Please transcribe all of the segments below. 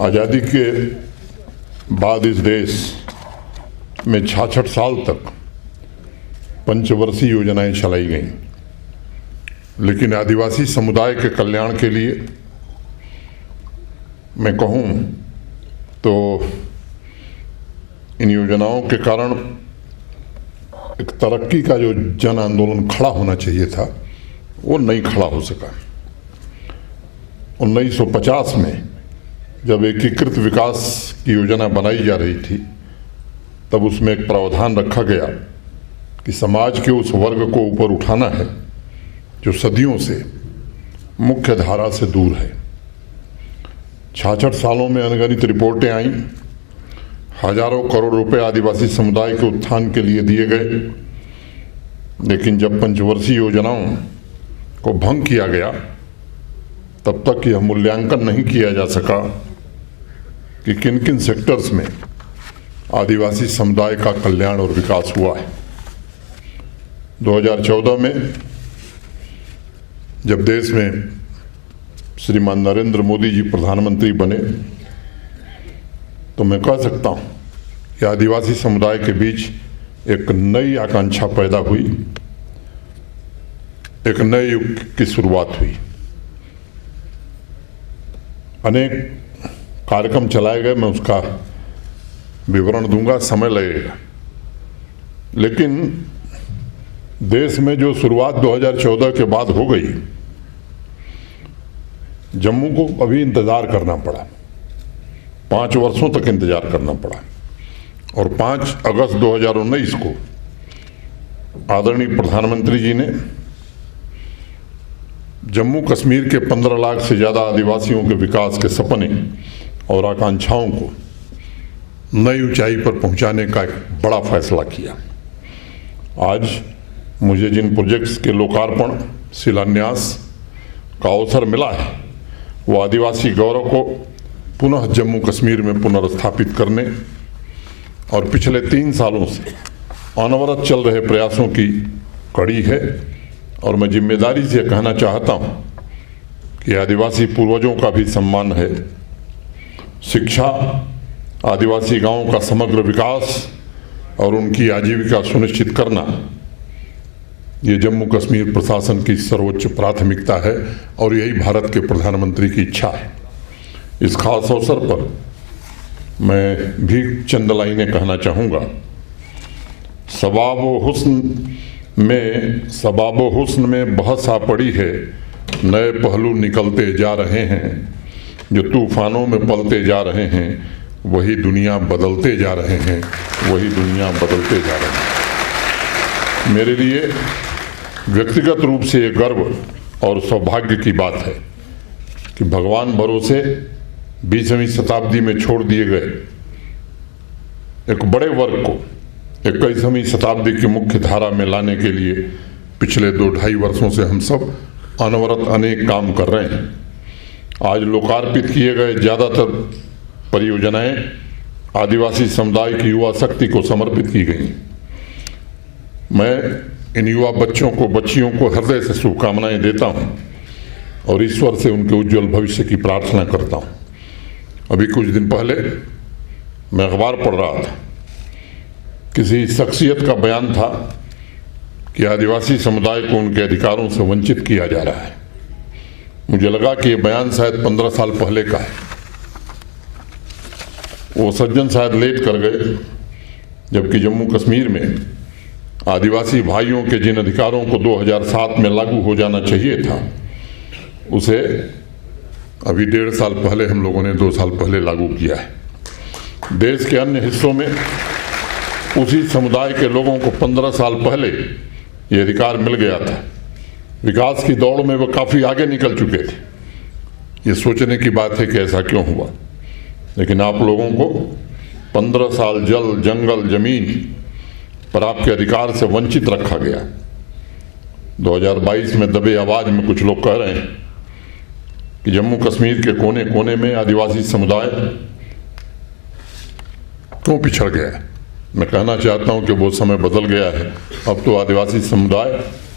आज़ादी के बाद इस देश में 66 साल तक पंचवर्षीय योजनाएं चलाई गईं, लेकिन आदिवासी समुदाय के कल्याण के लिए मैं कहूँ तो इन योजनाओं के कारण एक तरक्की का जो जन आंदोलन खड़ा होना चाहिए था वो नहीं खड़ा हो सका। 1950 में जब एकीकृत विकास की योजना बनाई जा रही थी तब उसमें एक प्रावधान रखा गया कि समाज के उस वर्ग को ऊपर उठाना है जो सदियों से मुख्य धारा से दूर है। 66 सालों में अनगिनत रिपोर्टें आईं, हजारों करोड़ रुपए आदिवासी समुदाय के उत्थान के लिए दिए गए, लेकिन जब पंचवर्षीय योजनाओं को भंग किया गया तब तक यह मूल्यांकन नहीं किया जा सका कि किन किन सेक्टर्स में आदिवासी समुदाय का कल्याण और विकास हुआ है। 2014 में जब देश में श्रीमान नरेंद्र मोदी जी प्रधानमंत्री बने तो मैं कह सकता हूं कि आदिवासी समुदाय के बीच एक नई आकांक्षा पैदा हुई, एक नए युग की शुरुआत हुई। अनेक कार्यक्रम चलाए गए, मैं उसका विवरण दूंगा, समय लगेगा, लेकिन देश में जो शुरुआत 2014 के बाद हो गई, जम्मू को अभी इंतजार करना पड़ा, 5 वर्षों तक इंतजार करना पड़ा और 5 अगस्त 2019 को आदरणीय प्रधानमंत्री जी ने जम्मू कश्मीर के 15 लाख से ज़्यादा आदिवासियों के विकास के सपने और आकांक्षाओं को नई ऊंचाई पर पहुंचाने का एक बड़ा फैसला किया। आज मुझे जिन प्रोजेक्ट्स के लोकार्पण शिलान्यास का अवसर मिला है वो आदिवासी गौरव को पुनः जम्मू कश्मीर में पुनर्स्थापित करने और पिछले 3 सालों से अनवरत चल रहे प्रयासों की कड़ी है। और मैं जिम्मेदारी से कहना चाहता हूं कि आदिवासी पूर्वजों का भी सम्मान है। शिक्षा, आदिवासी गांवों का समग्र विकास और उनकी आजीविका सुनिश्चित करना ये जम्मू कश्मीर प्रशासन की सर्वोच्च प्राथमिकता है और यही भारत के प्रधानमंत्री की इच्छा है। इस खास अवसर पर मैं भी चंद लाइनें कहना चाहूँगा। सबाब हुस्न में बहस आ पड़ी है, नए पहलू निकलते जा रहे हैं, जो तूफानों में पलते जा रहे हैं वही दुनिया बदलते जा रहे हैं, वही दुनिया बदलते जा रहे हैं। मेरे लिए व्यक्तिगत रूप से ये गर्व और सौभाग्य की बात है कि भगवान भरोसे 20वीं शताब्दी में छोड़ दिए गए एक बड़े वर्ग को 21वीं शताब्दी की मुख्य धारा में लाने के लिए पिछले 2-2.5 वर्षों से हम सब अनवरत अनेक काम कर रहे हैं। आज लोकार्पित किए गए ज़्यादातर परियोजनाएं आदिवासी समुदाय की युवा शक्ति को समर्पित की गई। मैं इन युवा बच्चियों को हृदय से शुभकामनाएं देता हूं और ईश्वर से उनके उज्जवल भविष्य की प्रार्थना करता हूं। अभी कुछ दिन पहले मैं अखबार पढ़ रहा था, किसी शख्सियत का बयान था कि आदिवासी समुदाय को उनके अधिकारों से वंचित किया जा रहा है। मुझे लगा कि यह बयान शायद 15 साल पहले का है। वो सज्जन शायद लेट कर गए, जबकि जम्मू कश्मीर में आदिवासी भाइयों के जिन अधिकारों को 2007 में लागू हो जाना चाहिए था उसे अभी 1.5 साल पहले हम लोगों ने 2 साल पहले लागू किया है। देश के अन्य हिस्सों में उसी समुदाय के लोगों को 15 साल पहले ये अधिकार मिल गया था। विकास की दौड़ में वो काफ़ी आगे निकल चुके थे। ये सोचने की बात है कि ऐसा क्यों हुआ, लेकिन आप लोगों को 15 साल जल, जंगल, जमीन पर आपके अधिकार से वंचित रखा गया। 2022 में दबे आवाज में कुछ लोग कह रहे हैं कि जम्मू कश्मीर के कोने कोने में आदिवासी समुदाय क्यों पिछड़ गया है। मैं कहना चाहता हूं कि वो समय बदल गया है। अब तो आदिवासी समुदाय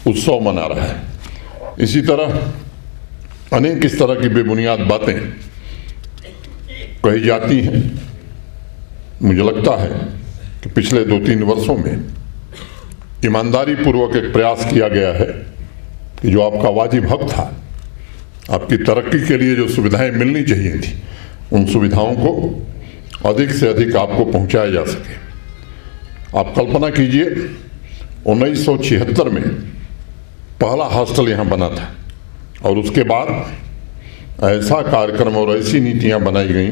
उत्सव मना रहा है। इसी तरह अनेक इस तरह की बेबुनियाद बातें कही जाती हैं। मुझे लगता है कि पिछले 2-3 वर्षों में ईमानदारी पूर्वक एक प्रयास किया गया है कि जो आपका वाजिब हक था, आपकी तरक्की के लिए जो सुविधाएं मिलनी चाहिए थी, उन सुविधाओं को अधिक से अधिक आपको पहुंचाया जा सके। आप कल्पना कीजिए, 1976 में पहला हॉस्टल यहाँ बना था और उसके बाद ऐसा कार्यक्रम और ऐसी नीतियाँ बनाई गई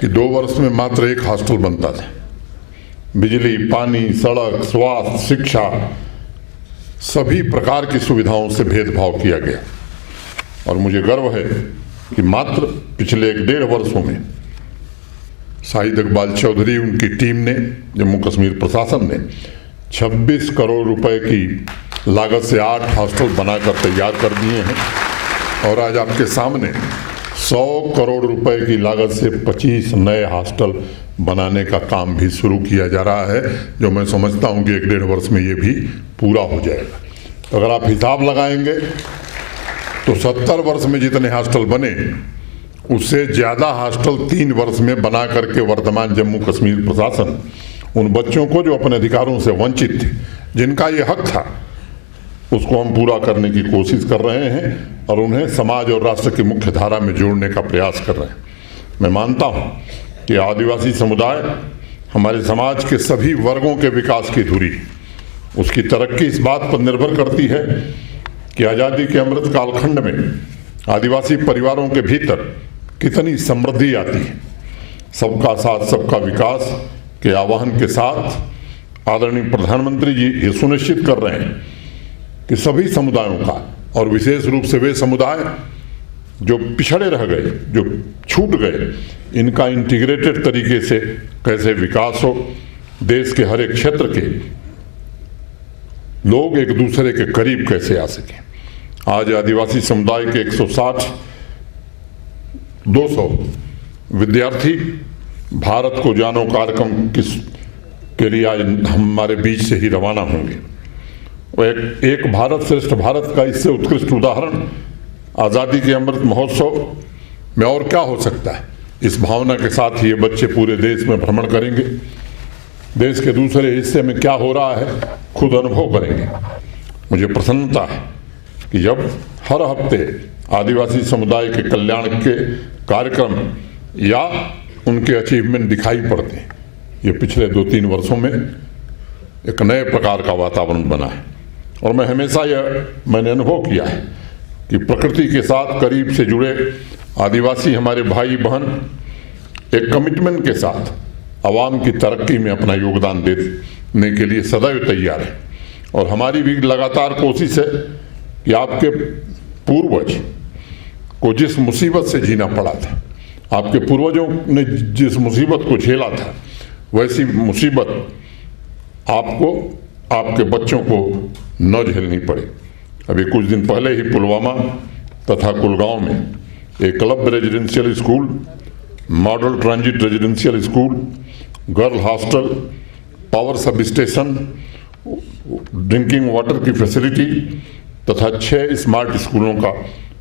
कि 2 वर्ष में मात्र एक हॉस्टल बनता था। बिजली, पानी, सड़क, स्वास्थ्य, शिक्षा, सभी प्रकार की सुविधाओं से भेदभाव किया गया। और मुझे गर्व है कि मात्र पिछले 1-1.5 वर्षों में शाहिद इकबाल चौधरी, उनकी टीम ने, जम्मू कश्मीर प्रशासन ने 26 करोड़ रुपए की लागत से 8 हॉस्टल बनाकर तैयार कर दिए हैं। और आज आपके सामने 100 करोड़ रुपए की लागत से 25 नए हॉस्टल बनाने का काम भी शुरू किया जा रहा है, जो मैं समझता हूं कि 1-1.5 वर्ष में ये भी पूरा हो जाएगा। तो अगर आप हिसाब लगाएंगे तो 70 वर्ष में जितने हॉस्टल बने, उससे ज़्यादा हॉस्टल 3 वर्ष में बना करके वर्तमान जम्मू कश्मीर प्रशासन उन बच्चों को जो अपने अधिकारों से वंचित थे, जिनका ये हक था, उसको हम पूरा करने की कोशिश कर रहे हैं और उन्हें समाज और राष्ट्र की मुख्य धारा में जोड़ने का प्रयास कर रहे हैं। मैं मानता हूं कि आदिवासी समुदाय हमारे समाज के सभी वर्गों के विकास की धुरी है। उसकी तरक्की इस बात पर निर्भर करती है कि आज़ादी के अमृत कालखंड में आदिवासी परिवारों के भीतर कितनी समृद्धि आती है। सबका साथ सबका विकास के आह्वान के साथ आदरणीय प्रधानमंत्री जी ये सुनिश्चित कर रहे हैं कि सभी समुदायों का, और विशेष रूप से वे समुदाय जो पिछड़े रह गए, जो छूट गए, इनका इंटीग्रेटेड तरीके से कैसे विकास हो, देश के हर एक क्षेत्र के लोग एक दूसरे के करीब कैसे आ सकें। आज आदिवासी समुदाय के 160-200 विद्यार्थी भारत को जानो कार्यक्रम के लिए आज हमारे बीच से ही रवाना होंगे। एक भारत श्रेष्ठ भारत का इससे उत्कृष्ट उदाहरण आज़ादी के अमृत महोत्सव में और क्या हो सकता है। इस भावना के साथ ये बच्चे पूरे देश में भ्रमण करेंगे, देश के दूसरे हिस्से में क्या हो रहा है खुद अनुभव करेंगे। मुझे प्रसन्नता है कि जब हर हफ्ते आदिवासी समुदाय के कल्याण के कार्यक्रम या उनके अचीवमेंट दिखाई पड़ते हैं। ये पिछले 2-3 वर्षों में एक नए प्रकार का वातावरण बना है और मैं हमेशा मैंने अनुभव किया है कि प्रकृति के साथ करीब से जुड़े आदिवासी हमारे भाई बहन एक कमिटमेंट के साथ आवाम की तरक्की में अपना योगदान देने के लिए सदैव तैयार है। और हमारी भी लगातार कोशिश है कि आपके पूर्वज को जिस मुसीबत से जीना पड़ा था, आपके पूर्वजों ने जिस मुसीबत को झेला था, वैसी मुसीबत आपको, आपके बच्चों को न झेलनी पड़े। अभी कुछ दिन पहले ही पुलवामा तथा कुलगांव में एक club residential school, modal transit residential school, girl hostel, power sub station, drinking water की फैसिलिटी तथा 6 स्मार्ट स्कूलों का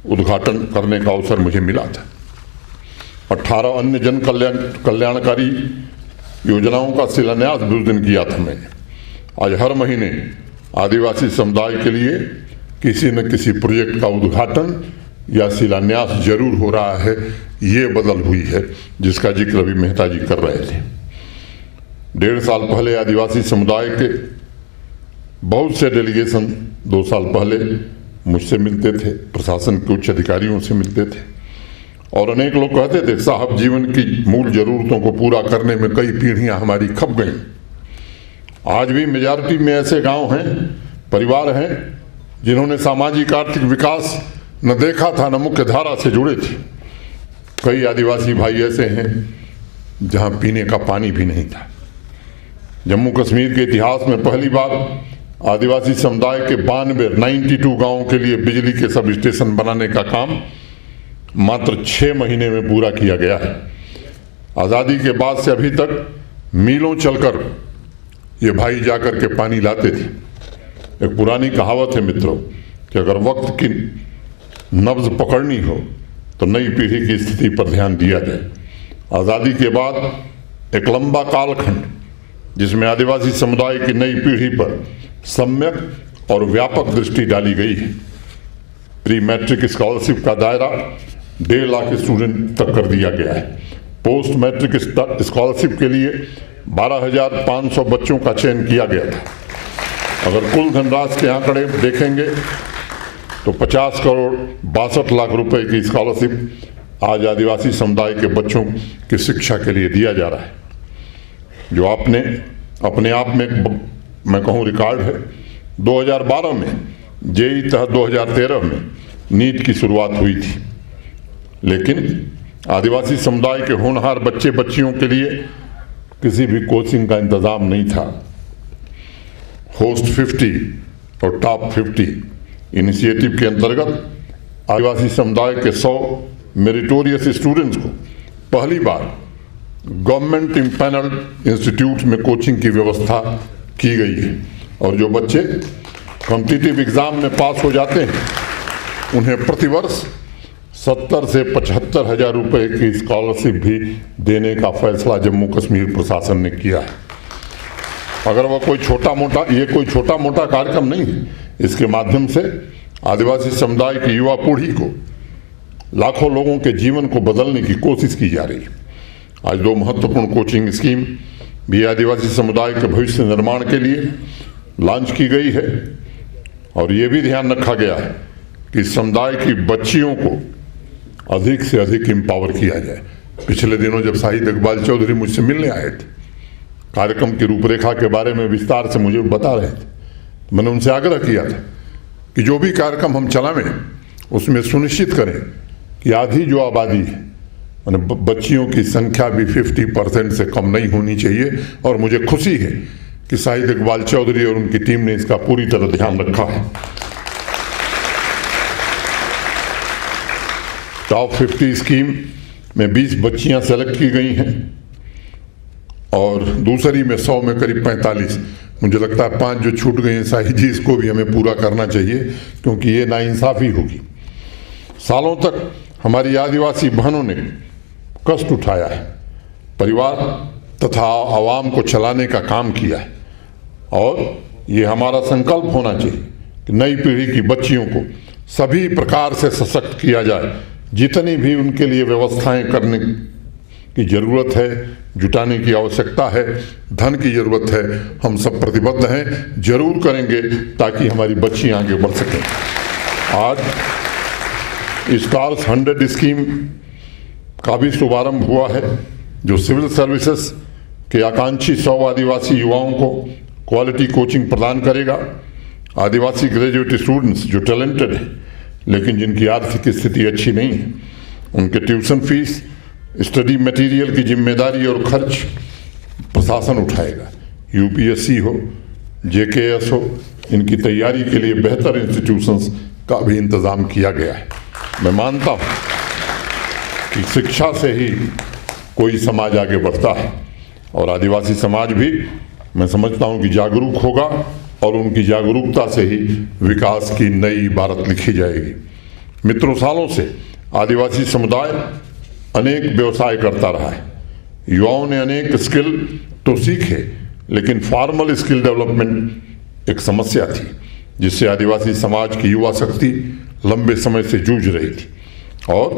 उद्घाटन करने का अवसर मुझे मिला था। 18 अन्य जन कल्याणकारी योजनाओं का शिलान्यास भी उस दिन किया था मैंने। आज हर महीने आदिवासी समुदाय के लिए किसी न किसी प्रोजेक्ट का उद्घाटन या शिलान्यास जरूर हो रहा है। ये बदल हुई है जिसका जिक्र अभी मेहता जी कर रहे थे। 1.5 साल पहले आदिवासी समुदाय के बहुत से डेलीगेशन 2 साल पहले मुझसे मिलते थे, प्रशासन के उच्च अधिकारियों से मिलते थे और अनेक लोग कहते थे साहब जीवन की मूल जरूरतों को पूरा करने में कई पीढ़ियां हमारी खप गईं। आज भी मेजॉरिटी में ऐसे गांव हैं, परिवार हैं जिन्होंने सामाजिक आर्थिक विकास न देखा था, न मुख्य धारा से जुड़े थे। कई आदिवासी भाई ऐसे हैं जहां पीने का पानी भी नहीं था। जम्मू कश्मीर के इतिहास में पहली बार आदिवासी समुदाय के 92 गांवों के लिए बिजली के सब स्टेशन बनाने का काम मात्र 6 महीने में पूरा किया गया है। आज़ादी के बाद से अभी तक मीलों चलकर ये भाई जाकर के पानी लाते थे। एक पुरानी कहावत है मित्रों कि अगर वक्त की नब्ज पकड़नी हो तो नई पीढ़ी की स्थिति पर ध्यान दिया जाए। आज़ादी के बाद एक लंबा कालखंड जिसमें आदिवासी समुदाय की नई पीढ़ी पर सम्यक और व्यापक दृष्टि डाली गई है। प्री मैट्रिक स्कॉलरशिप का दायरा 1.5 लाख स्टूडेंट तक कर दिया गया है। पोस्ट मैट्रिक स्कॉलरशिप के लिए 12,500 बच्चों का चयन किया गया था। अगर कुल धनराशि के आंकड़े देखेंगे तो 50 करोड़ 62 लाख रुपए की स्कॉलरशिप आज आदिवासी समुदाय के बच्चों की शिक्षा के लिए दिया जा रहा है, जो आपने अपने आप में मैं कहूँ रिकॉर्ड है। 2012 में जेई तहत 2013 में नीट की शुरुआत हुई थी, लेकिन आदिवासी समुदाय के होनहार बच्चे बच्चियों के लिए किसी भी कोचिंग का इंतजाम नहीं था। होस्ट 50 और टॉप 50 इनिशिएटिव के अंतर्गत आदिवासी समुदाय के 100 मेरिटोरियस स्टूडेंट्स को पहली बार गवर्नमेंट इम्पैनल्ड इंस्टीट्यूट में कोचिंग की व्यवस्था की गई है, और जो बच्चे कॉम्पिटिटिव एग्जाम में पास हो जाते हैं उन्हें प्रतिवर्ष 70 से 75 हजार रुपए की स्कॉलरशिप भी देने का फैसला जम्मू कश्मीर प्रशासन ने किया है। अगर वह कोई छोटा मोटा कार्यक्रम नहीं है, इसके माध्यम से आदिवासी समुदाय की युवा पीढ़ी को, लाखों लोगों के जीवन को बदलने की कोशिश की जा रही है। आज 2 महत्वपूर्ण कोचिंग स्कीम भी आदिवासी समुदाय के भविष्य निर्माण के लिए लॉन्च की गई है, और ये भी ध्यान रखा गया है कि समुदाय की बच्चियों को अधिक से अधिक एम्पावर किया जाए। पिछले दिनों जब शाहिद इकबाल चौधरी मुझसे मिलने आए थे, कार्यक्रम की रूपरेखा के बारे में विस्तार से मुझे बता रहे थे, मैंने उनसे आग्रह किया था कि जो भी कार्यक्रम हम चलावें उसमें सुनिश्चित करें कि आधी जो आबादी है, मैंने बच्चियों की संख्या भी 50% से कम नहीं होनी चाहिए। और मुझे खुशी है कि शाहिद इकबाल चौधरी और उनकी टीम ने इसका पूरी तरह ध्यान रखा है। टॉप 50 स्कीम में 20 बच्चियां सेलेक्ट की गई हैं, और दूसरी में 100 में करीब 45। मुझे लगता है 5 जो छूट गई हैं, शाहिद जी, इसको भी हमें पूरा करना चाहिए, क्योंकि ये नाइंसाफी होगी। सालों तक हमारी आदिवासी बहनों ने कष्ट उठाया है, परिवार तथा आवाम को चलाने का काम किया है, और ये हमारा संकल्प होना चाहिए कि नई पीढ़ी की बच्चियों को सभी प्रकार से सशक्त किया जाए। जितनी भी उनके लिए व्यवस्थाएं करने की जरूरत है, जुटाने की आवश्यकता है, धन की जरूरत है, हम सब प्रतिबद्ध हैं, जरूर करेंगे ताकि हमारी बच्चियां आगे बढ़ सकें। आज स्टार्स 100 स्कीम का भी शुभारंभ हुआ है, जो सिविल सर्विसेज के आकांक्षी 100 आदिवासी युवाओं को क्वालिटी कोचिंग प्रदान करेगा। आदिवासी ग्रेजुएट स्टूडेंट्स जो टैलेंटेड हैं लेकिन जिनकी आर्थिक स्थिति अच्छी नहीं है, उनके ट्यूशन फीस, स्टडी मटेरियल की जिम्मेदारी और खर्च प्रशासन उठाएगा। यूपीएससी हो, जेकेएस हो, इनकी तैयारी के लिए बेहतर इंस्टीट्यूशंस का भी इंतज़ाम किया गया है। मैं मानता हूँ कि शिक्षा से ही कोई समाज आगे बढ़ता है, और आदिवासी समाज भी मैं समझता हूँ कि जागरूक होगा, और उनकी जागरूकता से ही विकास की नई इबारत लिखी जाएगी। मित्रों, सालों से आदिवासी समुदाय अनेक व्यवसाय करता रहा है। युवाओं ने अनेक स्किल तो सीखे, लेकिन फॉर्मल स्किल डेवलपमेंट एक समस्या थी, जिससे आदिवासी समाज की युवा शक्ति लंबे समय से जूझ रही थी। और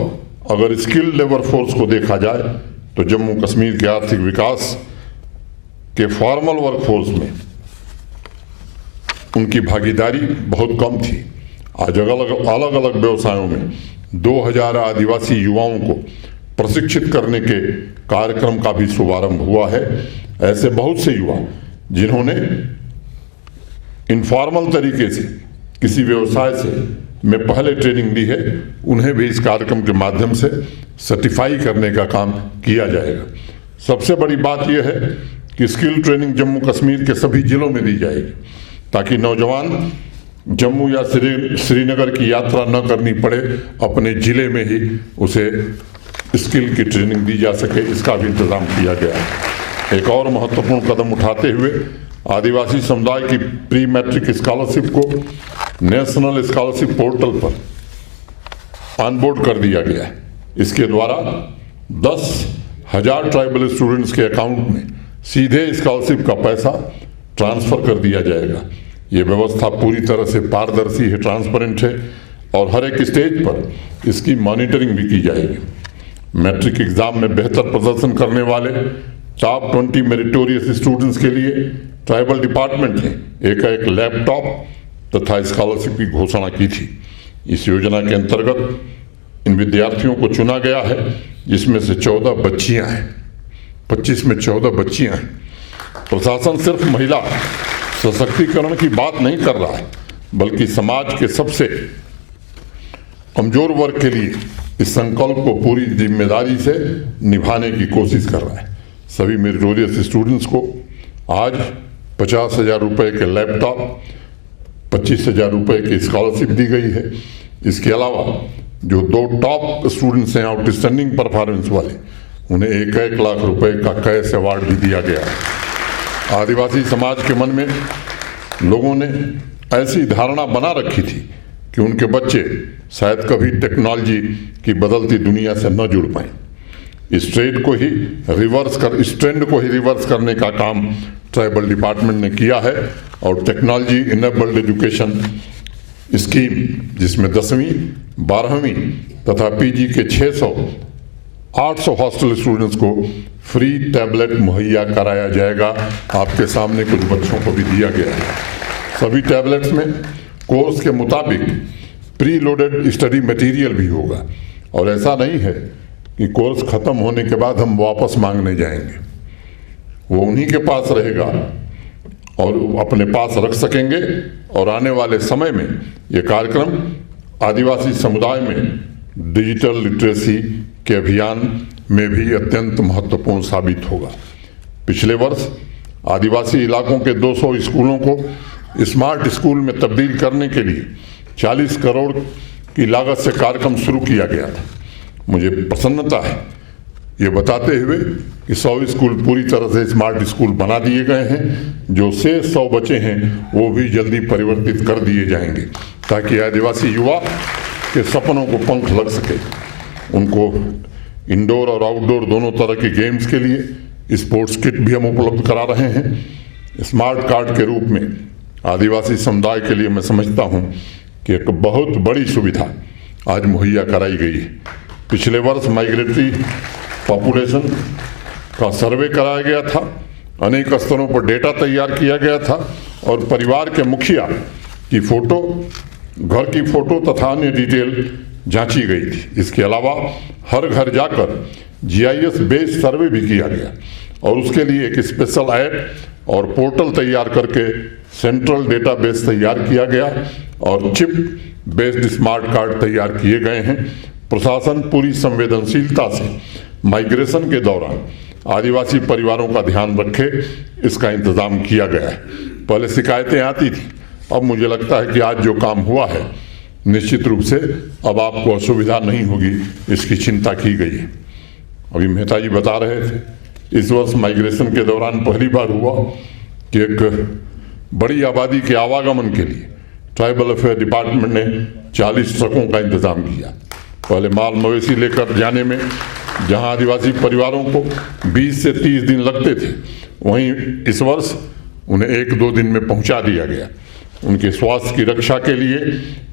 अगर स्किल लेबर फोर्स को देखा जाए तो जम्मू कश्मीर के आर्थिक विकास के फॉर्मल वर्कफोर्स में उनकी भागीदारी बहुत कम थी। आज अलग अलग व्यवसायों में 2000 आदिवासी युवाओं को प्रशिक्षित करने के कार्यक्रम का भी शुभारंभ हुआ है। ऐसे बहुत से युवा जिन्होंने इनफॉर्मल तरीके से किसी व्यवसाय से में पहले ट्रेनिंग ली है, उन्हें भी इस कार्यक्रम के माध्यम से सर्टिफाई करने का काम किया जाएगा। सबसे बड़ी बात यह है कि स्किल ट्रेनिंग जम्मू कश्मीर के सभी जिलों में दी जाएगी, ताकि नौजवान जम्मू या श्रीनगर की यात्रा न करनी पड़े, अपने ज़िले में ही उसे स्किल की ट्रेनिंग दी जा सके। इसका भी इंतज़ाम किया गया है। एक और महत्वपूर्ण कदम उठाते हुए आदिवासी समुदाय की प्री मैट्रिक स्कॉलरशिप को नेशनल स्कॉलरशिप पोर्टल पर ऑनबोर्ड कर दिया गया है। इसके द्वारा 1000 ट्राइबल स्टूडेंट्स के अकाउंट में सीधे स्कॉलरशिप का पैसा ट्रांसफर कर दिया जाएगा। ये व्यवस्था पूरी तरह से पारदर्शी है, ट्रांसपेरेंट है और हर एक स्टेज पर इसकी मॉनिटरिंग भी की जाएगी। मैट्रिक एग्जाम में बेहतर प्रदर्शन करने वाले टॉप 20 मेरिटोरियस स्टूडेंट्स के लिए ट्राइबल डिपार्टमेंट ने एक लैपटॉप तथा स्कॉलरशिप की घोषणा की थी। इस योजना के अंतर्गत इन विद्यार्थियों को चुना गया है, जिसमें से 14 बच्चियां हैं, 25 में 14 बच्चियां हैं। प्रशासन सिर्फ महिला सशक्तिकरण की बात नहीं कर रहा है, बल्कि समाज के सबसे कमजोर वर्ग के लिए इस संकल्प को पूरी जिम्मेदारी से निभाने की कोशिश कर रहा है। सभी मेरिटोरियस स्टूडेंट्स को आज 50,000 रुपये के लैपटॉप, 25,000 रुपये की स्कॉलरशिप दी गई है। इसके अलावा जो 2 टॉप स्टूडेंट्स हैं आउटस्टैंडिंग परफॉर्मेंस वाले, उन्हें 1-1 लाख रुपए का कैश अवार्ड भी दिया गया है। आदिवासी समाज के मन में लोगों ने ऐसी धारणा बना रखी थी कि उनके बच्चे शायद कभी टेक्नोलॉजी की बदलती दुनिया से न जुड़ पाए। इस ट्रेंड को ही रिवर्स करने का काम ट्राइबल डिपार्टमेंट ने किया है और टेक्नोलॉजी इनेबल्ड एजुकेशन स्कीम, जिसमें 10वीं 12वीं तथा पीजी के 800 हॉस्टल स्टूडेंट्स को फ्री टैबलेट मुहैया कराया जाएगा। आपके सामने कुछ बच्चों को भी दिया गया है। सभी टैबलेट्स में कोर्स के मुताबिक प्री लोडेड स्टडी मटेरियल भी होगा और ऐसा नहीं है कि कोर्स खत्म होने के बाद हम वापस मांगने जाएंगे। वो उन्हीं के पास रहेगा और अपने पास रख सकेंगे। और आने वाले समय में ये कार्यक्रम आदिवासी समुदाय में डिजिटल लिटरेसी के अभियान में भी अत्यंत महत्वपूर्ण साबित होगा। पिछले वर्ष आदिवासी इलाकों के 200 स्कूलों को स्मार्ट स्कूल में तब्दील करने के लिए 40 करोड़ की लागत से कार्यक्रम शुरू किया गया था। मुझे प्रसन्नता है ये बताते हुए कि 100 स्कूल पूरी तरह से स्मार्ट स्कूल बना दिए गए हैं। जो से 100 बचे हैं वो भी जल्दी परिवर्तित कर दिए जाएंगे, ताकि आदिवासी युवा के सपनों को पंख लग सके। उनको इंडोर और आउटडोर दोनों तरह के गेम्स के लिए स्पोर्ट्स किट भी हम उपलब्ध करा रहे हैं। स्मार्ट कार्ड के रूप में आदिवासी समुदाय के लिए मैं समझता हूं कि एक बहुत बड़ी सुविधा आज मुहैया कराई गई है। पिछले वर्ष माइग्रेटरी पॉपुलेशन का सर्वे कराया गया था, अनेक स्तरों पर डेटा तैयार किया गया था और परिवार के मुखिया की फोटो, घर की फोटो तथा अन्य डिटेल जांची गई थी। इसके अलावा हर घर जाकर GIS बेस्ड सर्वे भी किया गया और उसके लिए एक स्पेशल ऐप और पोर्टल तैयार करके सेंट्रल डेटाबेस तैयार किया गया और चिप बेस्ड स्मार्ट कार्ड तैयार किए गए हैं। प्रशासन पूरी संवेदनशीलता से माइग्रेशन के दौरान आदिवासी परिवारों का ध्यान रखे, इसका इंतजाम किया गया है। पहले शिकायतें आती थी, अब मुझे लगता है कि आज जो काम हुआ है निश्चित रूप से अब आपको असुविधा नहीं होगी, इसकी चिंता की गई है। अभी मेहता जी बता रहे थे, इस वर्ष माइग्रेशन के दौरान पहली बार हुआ कि एक बड़ी आबादी के आवागमन के लिए ट्राइबल अफेयर डिपार्टमेंट ने 40 ट्रकों का इंतजाम किया। पहले माल मवेशी लेकर जाने में जहां आदिवासी परिवारों को 20 से 30 दिन लगते थे, वहीं इस वर्ष उन्हें 1-2 दिन में पहुंचा दिया गया। उनके स्वास्थ्य की रक्षा के लिए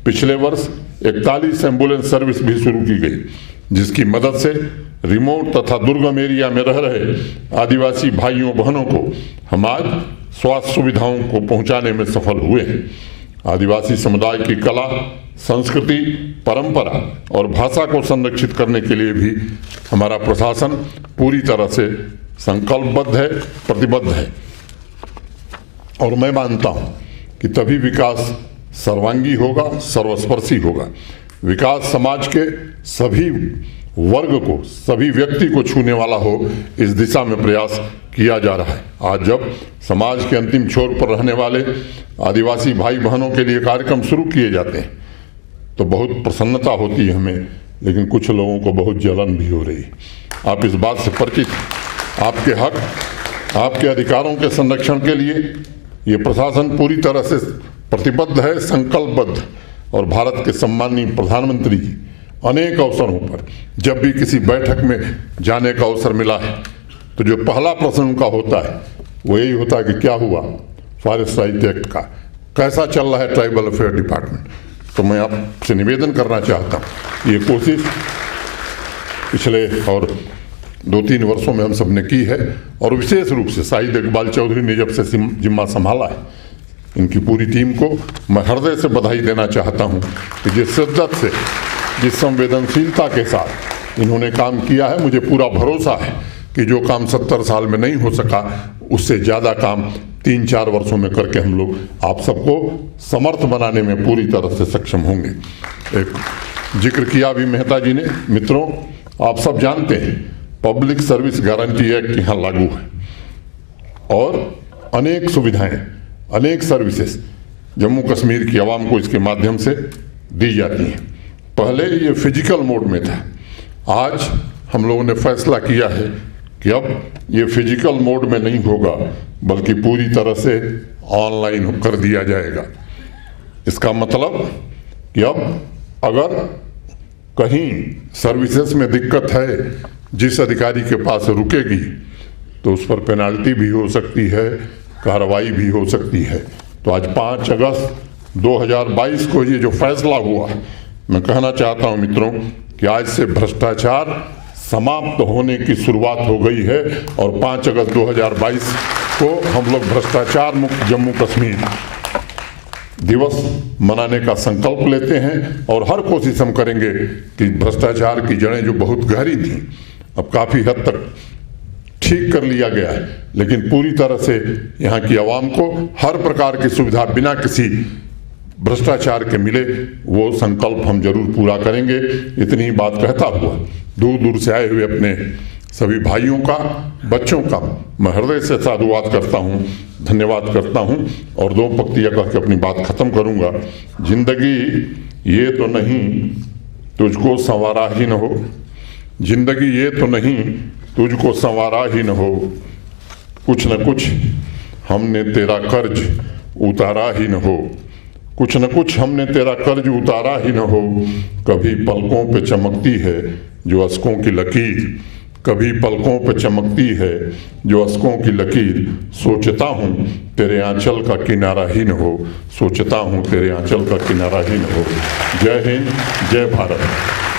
पिछले वर्ष 41 एम्बुलेंस सर्विस भी शुरू की गई, जिसकी मदद से रिमोट तथा दुर्गम एरिया में रह रहे आदिवासी भाइयों बहनों को हम आज स्वास्थ्य सुविधाओं को पहुंचाने में सफल हुए हैं। आदिवासी समुदाय की कला, संस्कृति, परंपरा और भाषा को संरक्षित करने के लिए भी हमारा प्रशासन पूरी तरह से संकल्पबद्ध है, प्रतिबद्ध है। और मैं मानता हूं कि तभी विकास सर्वांगी होगा, सर्वस्पर्शी होगा। विकास समाज के सभी वर्ग को, सभी व्यक्ति को छूने वाला हो, इस दिशा में प्रयास किया जा रहा है। आज जब समाज के अंतिम छोर पर रहने वाले आदिवासी भाई बहनों के लिए कार्यक्रम शुरू किए जाते हैं तो बहुत प्रसन्नता होती है हमें, लेकिन कुछ लोगों को बहुत जलन भी हो रही है। आप इस बात से परिचित, आपके हक, आपके अधिकारों के संरक्षण के लिए ये प्रशासन पूरी तरह से प्रतिबद्ध है, संकल्पबद्ध। और भारत के सम्माननीय प्रधानमंत्री जी अनेक अवसरों पर जब भी किसी बैठक में जाने का अवसर मिला है तो जो पहला प्रश्न उनका होता है वो यही होता है कि क्या हुआ फॉरेस्ट राइट एक्ट का, कैसा चल रहा है ट्राइबल अफेयर डिपार्टमेंट। तो मैं आपसे निवेदन करना चाहता हूँ, ये कोशिश पिछले और 2-3 वर्षों में हम सब ने की है, और विशेष रूप से शाहिद इकबाल चौधरी ने जब से जिम्मा संभाला है, इनकी पूरी टीम को मैं हृदय से बधाई देना चाहता हूं कि जिस शिद्दत से, जिस संवेदनशीलता के साथ इन्होंने काम किया है, मुझे पूरा भरोसा है कि जो काम 70 साल में नहीं हो सका उससे ज़्यादा काम 3-4 वर्षों में करके हम लोग आप सबको समर्थ बनाने में पूरी तरह से सक्षम होंगे। एक जिक्र किया भी मेहता जी ने। मित्रों, आप सब जानते हैं पब्लिक सर्विस गारंटी एक्ट यहाँ लागू है और अनेक सुविधाएं, अनेक सर्विसेज जम्मू कश्मीर की आवाम को इसके माध्यम से दी जाती हैं। पहले ये फिजिकल मोड में था, आज हम लोगों ने फैसला किया है कि अब ये फिजिकल मोड में नहीं होगा बल्कि पूरी तरह से ऑनलाइन कर दिया जाएगा। इसका मतलब कि अब अगर कहीं सर्विसेज में दिक्कत है, जिस अधिकारी के पास रुकेगी तो उस पर पेनाल्टी भी हो सकती है, कार्रवाई भी हो सकती है। तो आज 5 अगस्त 2022 को ये जो फैसला हुआ, मैं कहना चाहता हूं मित्रों कि आज से भ्रष्टाचार समाप्त होने की शुरुआत हो गई है और 5 अगस्त 2022 को हम लोग भ्रष्टाचार मुक्त जम्मू कश्मीर दिवस मनाने का संकल्प लेते हैं और हर कोशिश हम करेंगे कि भ्रष्टाचार की जड़ें जो बहुत गहरी थी अब काफ़ी हद तक ठीक कर लिया गया है, लेकिन पूरी तरह से यहाँ की आवाम को हर प्रकार की सुविधा बिना किसी भ्रष्टाचार के मिले, वो संकल्प हम जरूर पूरा करेंगे। इतनी ही बात कहता हुआ दूर दूर से आए हुए अपने सभी भाइयों का, बच्चों का मैं हृदय से साधुवाद करता हूँ, धन्यवाद करता हूँ और 2 पंक्तियाँ कह के अपनी बात खत्म करूँगा। जिंदगी ये तो नहीं तुझको संवारा ही न हो, जिंदगी ये तो नहीं तुझको संवारा ही न हो, कुछ न कुछ हमने तेरा कर्ज उतारा ही न हो, कुछ न कुछ हमने तेरा कर्ज उतारा ही न हो। कभी पलकों पे चमकती है जो अश्कों की लकीर, कभी पलकों पे चमकती है जो अश्कों की लकीर, सोचता हूँ तेरे आंचल का किनारा ही न हो, सोचता हूँ तेरे आंचल का किनारा ही न हो। जय हिंद, जय भारत।